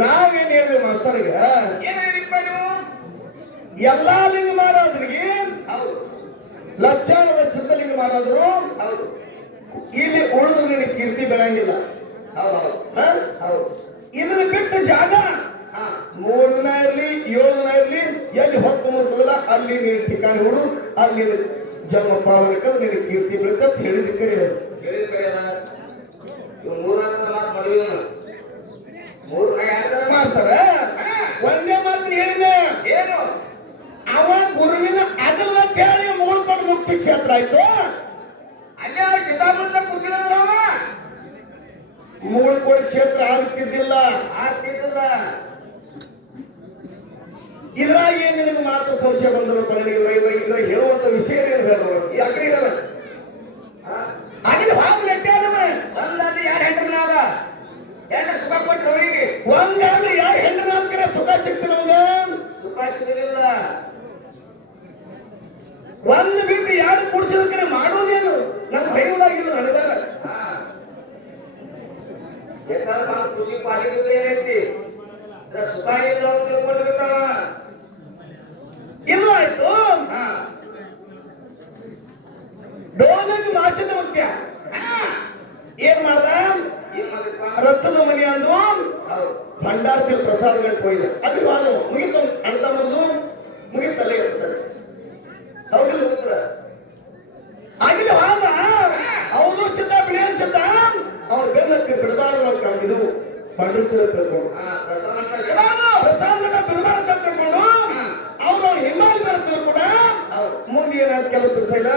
ನಾವೇನ್ ಹೇಳಿದ್ವಿ ಮಾಸ್ತರ್ಗ ಎಲ್ಲಾ ಲಿಂಗ ಮಹಾರಾಜರಿಗೆ ಲಕ್ಷಾಣದ ಚಿತ್ತಲಿಂಗ ಮಹಾರಾಜರು ಇಲ್ಲಿ ಉಳಿದು ನಿನಗೆ ಕೀರ್ತಿ ಬೆಳಂಗಿಲ್ಲ. ಇದನ್ನ ಬಿಟ್ಟ ಜಾಗ 3 ದಿನ ಇರ್ಲಿ 7 ದಿನ ಇರ್ಲಿ ಎಲ್ಲಿ ಹೊತ್ತು ಮುಟ್ಟದಲ್ಲ ಅಲ್ಲಿ ನೀನು ಠಿಕಾಣಿ ಹುಡು, ಅಲ್ಲಿ ಜನ್ಮ ಪಾವನಕ್ಕಂದ್ರೆ ನಿನಗೆ ಕೀರ್ತಿ ಬೆಳೀತಂತ ಹೇಳಿದಕ್ಕೆ ಮಾಡ್ತಾರೆ. ಒಂದೇ ಮಾತ್ರ ಹೇಳಿದ ಏನು ಅವ ಗುರುವಿನ ಅಗಲ ಕೇಳಿ ಮೂಳ್ಕೊಂಡು ಮುಕ್ತಿ ಕ್ಷೇತ್ರ ಆಯ್ತು. ಅಲ್ಲೇ ಚಿತ್ತಾಮೃತ ಕೂತಿದ್ರವ ಮೂಳ್ಕೋಡಿ ಕ್ಷೇತ್ರ ಆಗ್ತಿದ್ದಿಲ್ಲ. ಇದ್ರಾಗ ನಿನಗೆ ಮಾತ್ರ ಸಂಶಯ ಬಂದದಪ್ಪ ನನಗೆ. ಇದ್ರ ಹೇಳುವಂತ ವಿಷಯ ಏನು ಹೇಳೋಣ ಯಾಕ್ರಿ ಇದಾರ ಆಗಿನ ಭಾಗ ನೆಟ್ಟಾನವ ಒಂದಾದ 2 ಹೆಂಡ್ರನಾದ 2 ಸುಖ ಕೊಟ್ರು ಅವರಿಗೆ. ಒಂದಾದ 2 ಹೆಂಡ್ರನಾದ್ಕರ ಸುಖ ಸಿಕ್ತಿಲ್ಲ. ಸುಖ ಸಿಗಲಿಲ್ಲ. ಒಂದು ಬಿಟ್ಟು 2 ಕುಡಿಸೋದಕ್ಕೆ ಮಾಡೋದೇನು ನನ್ನ ದೈವದಾಗಿಲ್ಲ ನಡೆದಾರ. ಖುಷಿ ಪಾಲಿದ್ರೆ ಏನೈತಿ ಸುಖ ಇಲ್ಲ ತಿಳ್ಕೊಂಡು ಬಿಟ್ಟವ. ಇದು ಆಯ್ತು ಡೋಲಗಿ ಮಾಚಿದ ಮುಖ್ಯ ಏನ್ ಮಾಡ್ದ ರಕ್ತದ ಮನೆ ಅಂದು ಭಂಡಾರತಿ ಪ್ರಸಾದಗಳು ಹೋಯ್ದ. ಅಭಿವಾದ ಮುಗಿತ ಅಣ್ಣ ಬಂದು ಮುಗಿತಲ್ಲೇ ಇರ್ತಾರೆ. ಹೌದಿಲ್ಲ ಆಗಿನ ವಾದ ಅವರು ಚಿತ್ತ ಬಿಳಿಯನ್ ಚಿತ್ತ ಅವ್ರ ಬೆನ್ನಕ್ಕೆ ಬಿಡಬಾರದು ಕಂಡಿದ್ದು ಪಂಡಿತರ ತಿಳ್ಕೊಂಡು ಪ್ರಸಾದ ಬಿಡಬಾರದು ಅಂತ ತಿಳ್ಕೊಂಡು ಅವ್ರು ಹಿಂಬಾಲ ಬರ್ತಾರೆ ಕೂಡ ಮುಂದೆ ಏನಾದ್ರು ಕೆಲಸ ಇಲ್ಲ.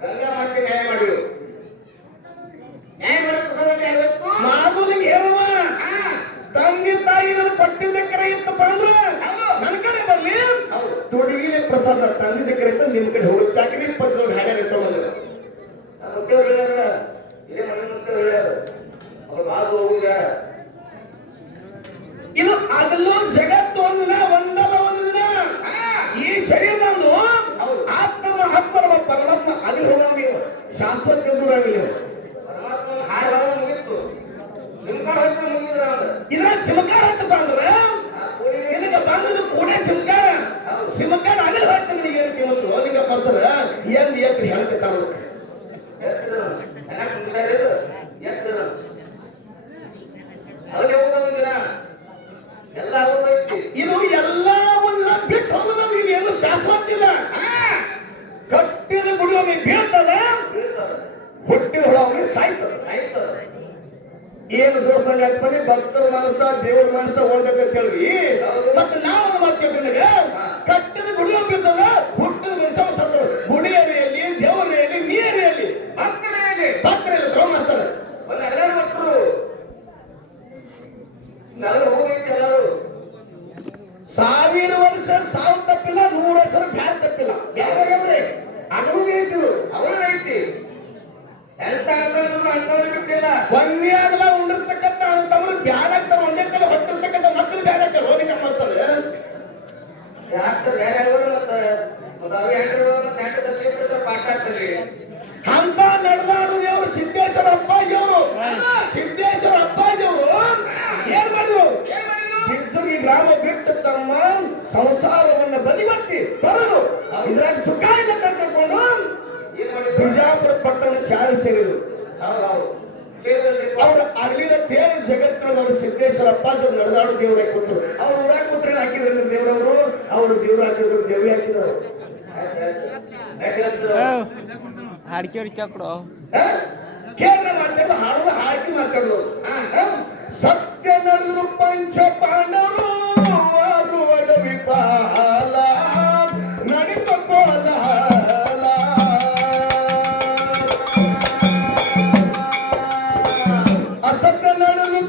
ಗಂಗಾ ಮಾತೆ ನ್ಯಾಯ ಮಾಡಿದ್ರು. ನ್ಯಾಯ ಮಾಡು ನಿಂಗೆ ಹೇಳುವ ತಂದೆ ತಾಯಿ ನನ್ನ ಕೊಟ್ಟಿದ್ದ ಕರೆ ಇತ್ತಪ್ಪ ಅಂದ್ರೆ ನನ್ನ ಕಡೆ ಬರ್ಲಿ ತೊಡಗಿನ ಪ್ರಸಾದ ತಂದಿದ್ದ ಕರೆ ಇತ್ತ ನಿಮ್ ಕಡೆ ಹೋಗುತ್ತೆ. ಯಾಕೆ ಪದ್ಧತಿ ಹಾಗೆ ಇಟ್ಟೋಲ್ಲ ಇದು ಅದಲ್ಲೂ ಜಗತ್ತು ಒಂದಿನ ಒಂದಲ್ಲ ಒಂದು ದಿನ ಈ ಶರೀರದಂದು ಆತ್ಮ ಆತ್ಮನ ಪರಮಾತ್ಮ ಅದ್ರ ಹೋಗ ನೀವು ಶಾಶ್ವತ ಎದುರಾಗಿಲ್ಲ. ಇದ್ರ ಸಿಮಕಾರ ಅಂತಪ್ಪ ಅಂದ್ರೆ ನಿನಗೆ ಬಂದದು ಕೂಡ ಸಿಮಕಾರ ಸಿಮಕಾರ ಅದ್ರ ಹೇಳ್ತಾನೆ ನಿನಗೆ ಏನು ಕೇಳಿದ್ರು ನಿಂಗೆ ಬರ್ತಾರೆ ಏನ್ ಏಕ್ರಿ ಹೇಳ್ತಾರ ಇದು ಎಲ್ಲ ಒಂದಿನ ಬಿಟ್ಟು ಹೋಗೋದು ಇಲ್ಲಿ ಏನು ಶಾಶ್ವತ ಇಲ್ಲ. ಕಟ್ಟಿದ ಗುಡಿ ಒಮ್ಮೆ ಬೀಳ್ತದ, ಹುಟ್ಟಿದ ಹುಳ ಅವನಿಗೆ ಸಾಯ್ತದ. ಏನು ಜೋಡ್ಸಂಗ ಆಗ್ತಾನೆ ಭಕ್ತರ ಮನಸ್ಸ ದೇವರ ಮನಸ್ಸ ಒಂದಕ್ಕೆ ತಿಳಿವಿ. ಮತ್ತೆ ನಾವು ಮಾತಾಡ್ತೀವಿ ಕಟ್ಟಿದ ಗುಡಿ ಒಮ್ಮಿರ್ತದ, ಹುಟ್ಟಿದ ಮನುಷ್ಯ ಸತ್ತ ಗುಡಿ ಅರಿಯಲ್ಲಿ ದೇವರ ಅರಿಯಲ್ಲಿ ನೀರಿಯಲ್ಲಿ ಭಕ್ತರಲ್ಲಿ ಭಕ್ತರಲ್ಲಿ ದ್ರೋಹ ಮಾಡ್ತಾರೆ. ಸಾವಿರ ವರ್ಷ ಸಾವು ತಪ್ಪಿಲ್ಲ, 100 ವರ್ಷ ಬ್ಯಾರ ತಪ್ಪಿಲ್ಲ. ಬ್ಯಾರೆ ಅಗಲದೇ ಐತಿದ್ರು ಅವಳು ಐತಿ ಬಿಟ್ಟಿಲ್ಲ. ಒಂದೇ ಆಗಲ ಉಂಡಿರ್ತಕ್ಕಂಥ ಅಂತವ್ರು ಬ್ಯಾಡ ಆಗ್ತಾರೆ. ಒಂದೇ ಕಾಲ ಹೊಟ್ಟಿರ್ತಕ್ಕಂಥ ಮಕ್ಕಳು ಬ್ಯಾಡ ಆಗ್ತಾರೆ. ಹೋಗಿ ಮಾಡ್ತಾರೆ ಅಂತ ನಡೆದಾಡು ದೇವರು ಸಿದ್ದೇಶ್ವರ ಅಪ್ಪಾಜಿಯವರು. ಸಿದ್ದೇಶ್ವರ ಅಪ್ಪಾಜಿಯವರು ಏನ್ ಮಾಡಿದ್ರು? ಸಿದ್ಧಗಿ ಗ್ರಾಮ ಬಿಟ್ಟು ತಮ್ಮ ಸಂಸಾರವನ್ನು ಬದಿಗೊತ್ತಿ ತೊರೆದು ಇದ್ರಾಗ ಸುಖ ಇಲ್ಲ ತಕೊಂಡು ಬಿಜಾಪುರ ಪಟ್ಟಣ ಶಾಲೆ ಸೇರಿದ್ರು. ಅವ್ರ ಅಲ್ಲಿನ ತೇಳಿ ಜಗತ್ತಿನೊಳಗೆ ಅವರು ಸಿದ್ದೇಶ್ವರ ಅಪ್ಪಾಜಿ ನಡೆದಾಡು ದೇವ್ರ ಕೊಟ್ಟರು. ಅವ್ರು ಊರಾಗ ಕೂತ್ರೆ ಹಾಕಿದ್ರು ದೇವ್ರವರು. ಅವರು ದೇವ್ರು ಹಾಕಿದ್ರು, ದೇವಿ ಹಾಕಿದ್ರು. ಹಾಡ್ಕೇಳಿ ಚಕ್ರು ಕೇಂದ್ರ ಮಾತಾಡೋದು ಹಾಡೋದು ಹಾಕಿ ಮಾತಾಡೋದು. ಸತ್ಯ ನಡೆದ್ರು ಪಂಚ ಪಾಂಡವರು ವಿಪಾಲ ನಡಿತ ಕೋಲ ಅಸತ್ಯ ನಡೆದು